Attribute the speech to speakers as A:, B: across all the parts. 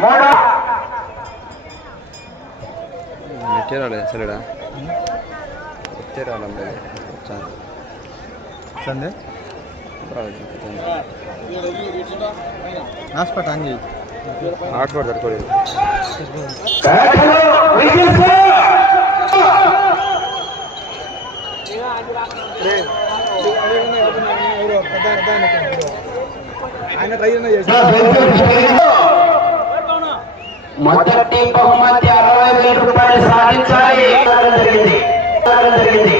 A: మూడో.
B: నెట్టే రాలేదు అసలుడా నెట్టే రావడం లేదు
C: సందే? హాస్పిటల్ ఆన్ చేయి
A: కేకలు విజిల్స్
C: ఆయన ట్రై
A: మొదటి బహుమతి అరవై వేల రూపాయలు సాధించాలి. జరిగింది జరిగింది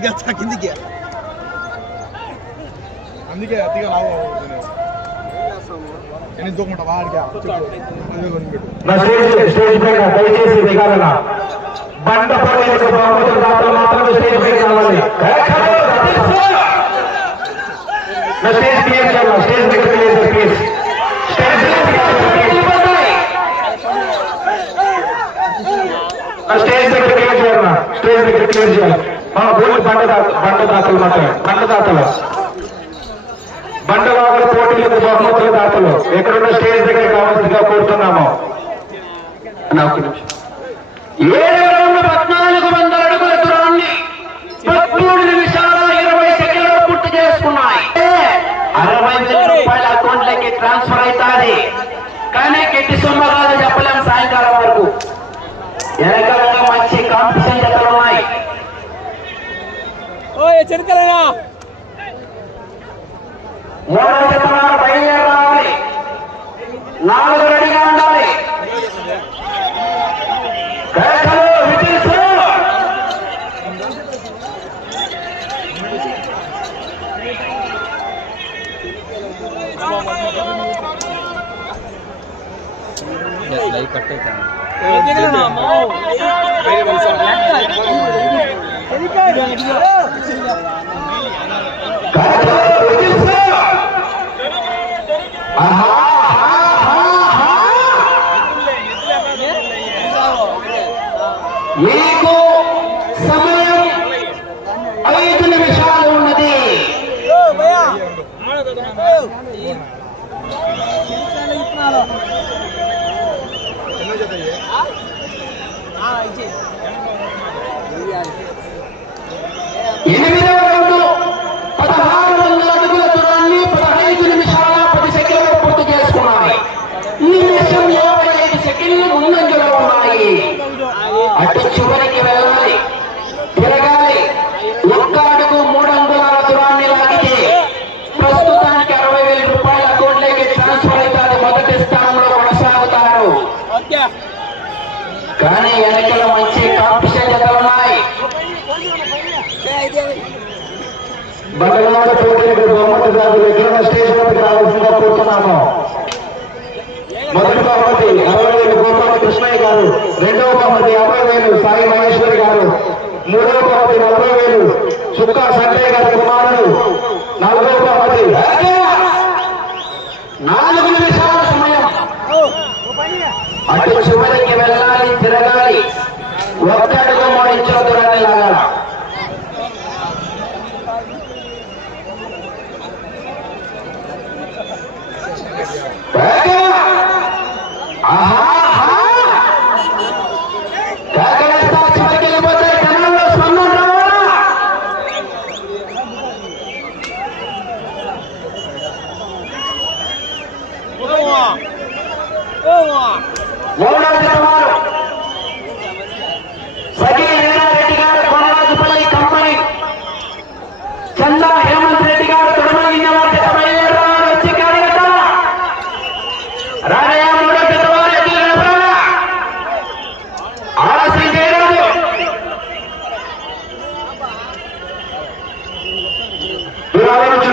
C: किया अच्छा किंदी किया हमने क्या आती
A: का लाओ यानी दो मिनट बाहर क्या नशे स्टेज पे का बैठे से निकालना बंद पड़ने के बाद मुझे दादा मात्र में स्टेज पे निकालने है। खड़े स्टेज पे स्टेज पे से स्टेज पे क्लियर स्टेज पे బండ దాతలు మాత్రమే. బండ దాతలు బండవాగుల పోటీలకు బహుమతుల దాతలు. ఎక్కడున్న స్టేజ్ దగ్గర కావాల్సిందిగా కోరుతున్నాము. నాకు ఏడు పద్నాలుగు వందల అడుగుల దూరాన్ని పదమూడు నిమిషాల ఇరవై సెకండ్లు పూర్తి చేసుకున్నాయి. అరవై వేల రూపాయల అకౌంట్లకి ట్రాన్స్ఫర్ అవుతాది. కానీ కెట్టి సొమ్మ కాదు చెప్పలేము సాయంకాలం వరకు. వెనకాలంగా మంచి కాంపిటీషన్ జతలు ఉన్నాయి మూడో జత నాలుగు Aha! కానీ వెనకల మంచి కాంపిటీషన్ జతలు ఉన్నాయి? బండలవాడ పోటీలకు బహుమతి దారులు ఎక్కడ స్టేజ్ వద్దకు రావాల్సిందిగా కోరుతున్నాము మొదటి బహుమతి అరవై వేలు గోపాల కృష్ణయ్య గారు రెండవ బహుమతి యాభై వేలు సాయి మహేశ్వరి గారు మూడవ బహుమతి నలభై వేలు చుక్కా సంజయ్ గారి కుమారుడు నాలుగవ బహుమతి నాలుగు నిమిషాల సమయం. అటు తిరగాలి ఒక్కడుగు మూడించిన దూరాన్ని లాగాల చందా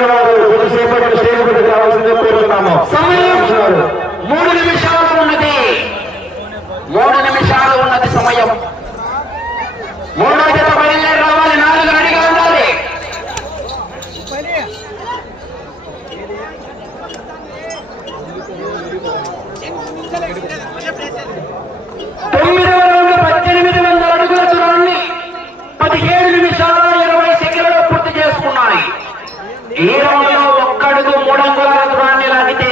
A: వారు కొద్దిసేపటి స్టేజ్ మీద కావాల్సిందే కోరుతున్నాము సమయం. మూడు నిమిషాలు ఈ రోజులో ఒక్కడుగు లాగితే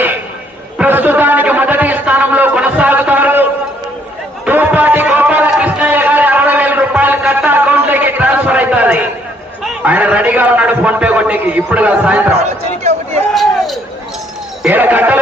A: ప్రస్తుతానికి మొదటి స్థానంలో కొనసాగుతారు. తూపాటి గోపాలకృష్ణయ్య గారి
D: అరవై వేల రూపాయలు కట్ట అకౌంట్లోకి ట్రాన్స్ఫర్ అవుతుంది. ఆయన రెడీగా ఉన్నాడు ఫోన్ పే కొట్టేకి. ఇప్పుడు సాయంత్రం. ఏడు గంటల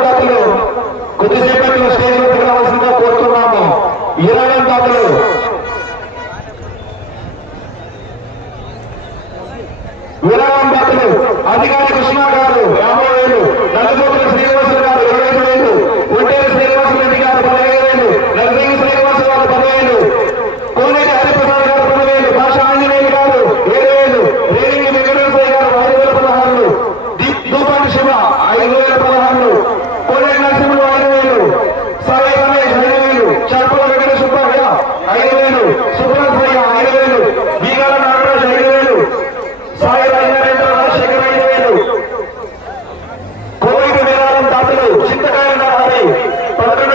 D: విరామం బట్టలు అధికారి కృష్ణ గారు యాభై వేలు చింతకాయలు పదకొండు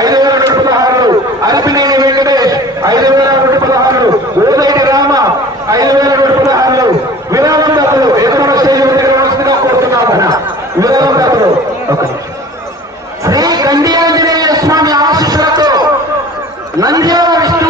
D: ఐదు వేల నూట పదహారు అరపినేని వెంకటేష్ ఐదు వేల నూట పదహారు ఓదైటి రామ ఐదు వేల నూట పదహారు విరామం దాతలు ఎదురు స్టేజ్ వస్తుందిగా కోరుతున్నాము. విరామం దాతలు శ్రీ గండి స్వామి ఆశీస్సులతో నంద్యాల విష్ణు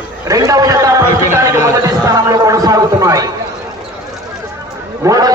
D: జతలు రెండవ జత ప్రస్తుతానికి మొదటి స్థానంలో కొనసాగుతున్నాయి. మూడవ